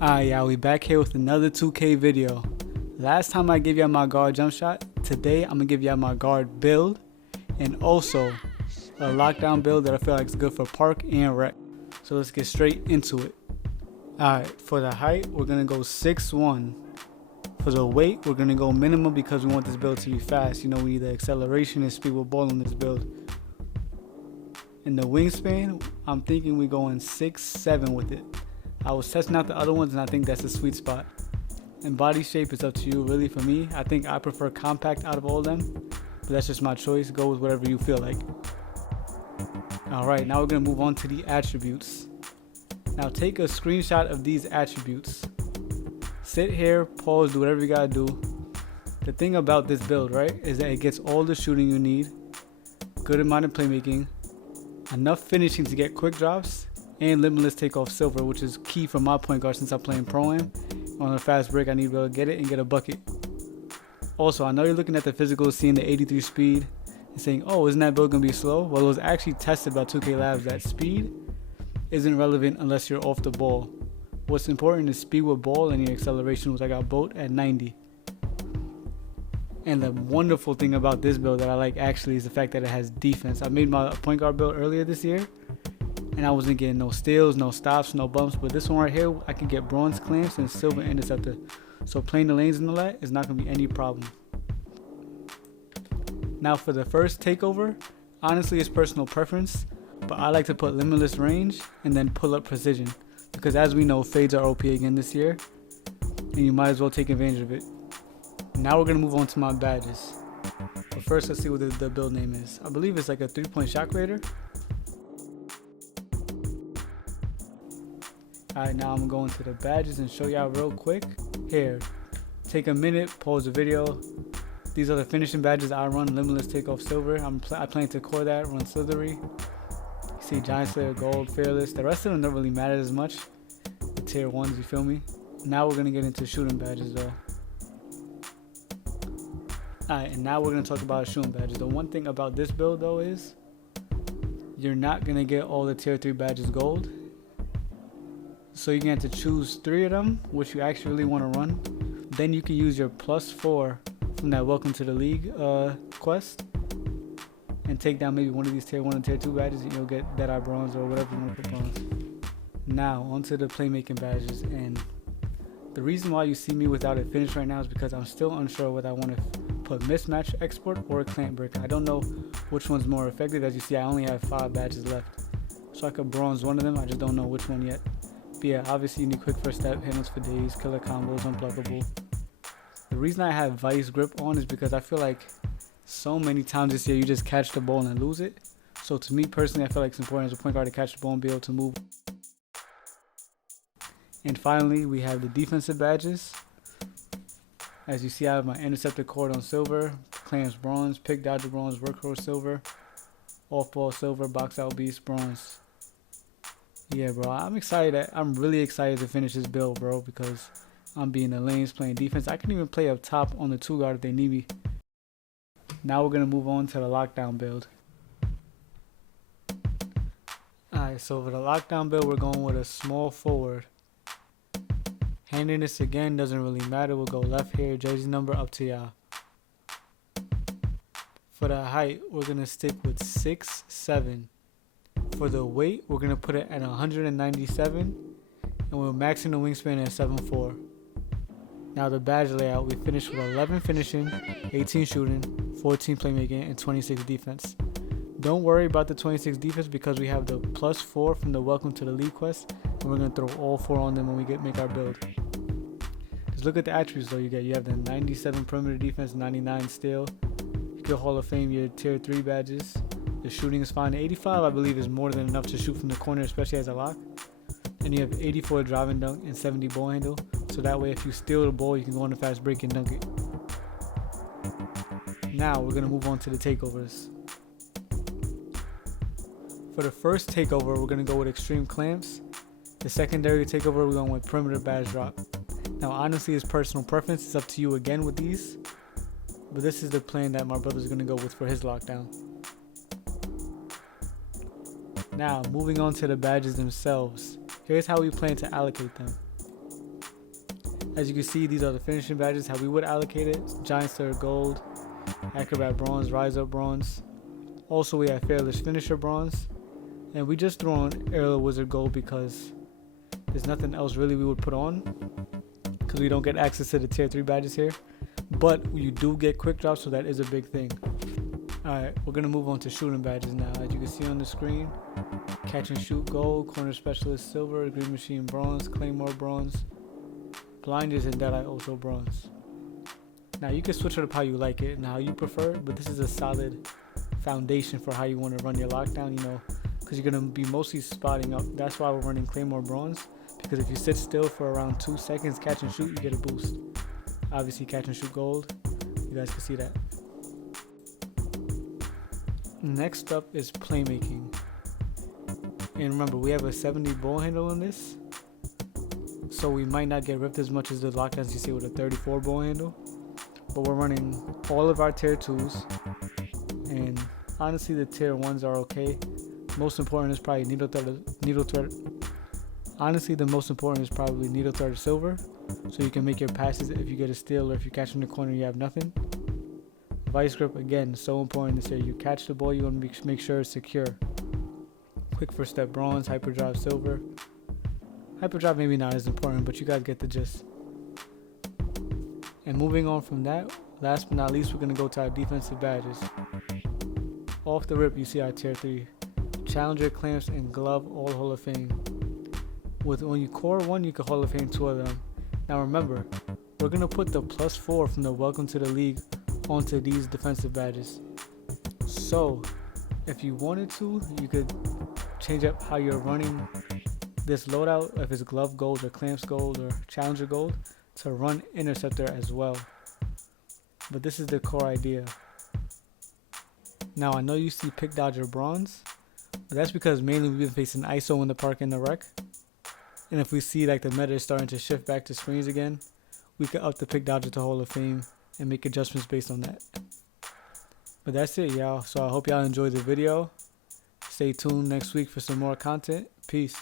Yeah, we back here with another 2K video. Last time I gave y'all my guard jump shot. Today I'm gonna give y'all my guard build and also a lockdown build that I feel like is good for park and rec. So let's get straight into it. Alright, for the height we're gonna go 6'1". For the weight we're gonna go minimum because we want this build to be fast. You know, we need the acceleration and speed with ball in this build. In the wingspan, I'm thinking we're going 6'7" with it. I was testing out the other ones and I think that's the sweet spot. And body shape is up to you. Really, for me, I think I prefer compact out of all of them, but that's just my choice. Go with whatever you feel like. Alright, now we're gonna move on to the attributes. Now take a screenshot of these attributes. Sit here, pause, do whatever you gotta do. The thing about this build, right, is that it gets all the shooting you need, good amount of playmaking, enough finishing to get quick drops, and limitless takeoff silver, which is key for my point guard since I'm playing Pro-Am. On a fast break, I need to be able to get it and get a bucket. Also, I know you're looking at the physical, seeing the 83 speed, and saying, oh, isn't that build going to be slow? Well, it was actually tested by 2K Labs that speed isn't relevant unless you're off the ball. What's important is speed with ball and your acceleration, which I got both at 90. And the wonderful thing about this build that I like actually is the fact that it has defense. I made my point guard build earlier this year, and I wasn't getting no steals, no stops, no bumps. But this one right here, I can get bronze clamps and silver interceptor. So playing the lanes and all that is not going to be any problem. Now for the first takeover, honestly it's personal preference, but I like to put limitless range and then pull up precision. Because as we know, fades are OP again this year, and you might as well take advantage of it. Now we're going to move on to my badges. But first, let's see what the build name is. I believe it's like a 3-point shot creator. Alright, now I'm going to the badges and show y'all real quick. Here, take a minute, pause the video. These are the finishing badges I run. Limitless takeoff silver. I plan to core that, run slithery. You see Giant Slayer gold, fearless. The rest of them don't really matter as much. The tier 1s, you feel me? Now we're going to get into shooting badges though. Alright, and now we're going to talk about shooting badges. The one thing about this build though is you're not going to get all the tier 3 badges gold. So you're going to have to choose 3 of them, which you actually really want to run. Then you can use your +4 from that Welcome to the League quest and take down maybe one of these tier 1 and tier 2 badges, and you'll get Deadeye bronze or whatever you want to put bronze. Now onto the playmaking badges, and the reason why you see me without it finished right now is because I'm still unsure whether I want to put mismatch export or clamp break. I don't know which one's more effective. As you see, I only have 5 badges left, so I could bronze one of them. I just don't know which one yet. But yeah, obviously you need quick first step, handles for days, killer combos, unblockable. The reason I have vice grip on is because I feel like so many times this year you just catch the ball and lose it. So to me personally, I feel like it's important as a point guard to catch the ball and be able to move. And finally, we have the defensive badges. As you see, I have my interceptor cord on silver, clamps bronze, pick dodger bronze, workhorse silver, off ball silver, box out beast bronze. Yeah, bro, I'm really excited to finish this build, bro, because I'm being the lanes, playing defense. I can even play up top on the 2 guard if they need me. Now we're going to move on to the lockdown build. Alright, so for the lockdown build, we're going with a small forward. Handiness again doesn't really matter. We'll go left here, jersey number up to y'all. For the height, we're going to stick with 6'7". For the weight, we're going to put it at 197, and we're maxing the wingspan at 7'4". Now the badge layout, we finished with 11 finishing, 18 shooting, 14 playmaking, and 26 defense. Don't worry about the 26 defense because we have the +4 from the Welcome to the League quest, and we're going to throw all 4 on them when we make our build. Just look at the attributes though. You have the 97 perimeter defense, 99 steal. You can Hall of Fame your tier 3 badges. The shooting is fine. 85 I believe is more than enough to shoot from the corner, especially as a lock. And you have 84 drive and dunk and 70 ball handle. So that way if you steal the ball, you can go on a fast break and dunk it. Now we're going to move on to the takeovers. For the first takeover, we're going to go with extreme clamps. The secondary takeover, we're going with perimeter badge drop. Now honestly, it's personal preference. It's up to you again with these. But this is the plan that my brother's going to go with for his lockdown. Now, moving on to the badges themselves. Here's how we plan to allocate them. As you can see, these are the finishing badges, how we would allocate it. Giant Slayer Gold, Acrobat Bronze, Rise Up Bronze. Also, we have Fearless Finisher Bronze. And we just threw on Aerial Wizard Gold because there's nothing else really we would put on, because we don't get access to the tier 3 badges here. But you do get quick drops, so that is a big thing. Alright, we're going to move on to shooting badges now. As you can see on the screen, Catch and Shoot Gold, Corner Specialist Silver, Green Machine Bronze, Claymore Bronze, Blinders and Deadeye also Bronze. Now you can switch it up how you like it and how you prefer, but this is a solid foundation for how you want to run your lockdown, you know, because you're going to be mostly spotting up. That's why we're running Claymore Bronze, because if you sit still for around 2 seconds, catch and shoot, you get a boost. Obviously Catch and Shoot Gold, you guys can see that. Next up is playmaking. And remember, we have a 70 ball handle in this, so we might not get ripped as much as the lockdowns you see with a 34 ball handle. But we're running all of our tier 2s, and honestly the tier 1s are okay. Most important is probably needle thread. Honestly, the most important is probably needle thread silver, so you can make your passes if you get a steal or if you catch in the corner you have nothing. Vice grip, again, so important this year. You catch the ball, you want to make sure it's secure. Quick first step bronze, hyperdrive silver. Hyperdrive maybe not as important, but you guys get the gist. And moving on from that, last but not least, we're going to go to our defensive badges. Off the rip, you see our tier 3. Challenger, Clamps, and Glove, all Hall of Fame. When you core 1, you can Hall of Fame 2 of them. Now remember, we're going to put the +4 from the Welcome to the League onto these defensive badges. So, if you wanted to, you could change up how you're running this loadout, if it's Glove Gold or Clamps Gold or Challenger Gold, to run Interceptor as well. But this is the core idea. Now I know you see Pick Dodger Bronze, but that's because mainly we've been facing ISO in the park and the rec. And if we see like the meta is starting to shift back to screens again, we could up the Pick Dodger to Hall of Fame and make adjustments based on that. But that's it, y'all. So I hope y'all enjoyed the video. Stay tuned next week for some more content. Peace.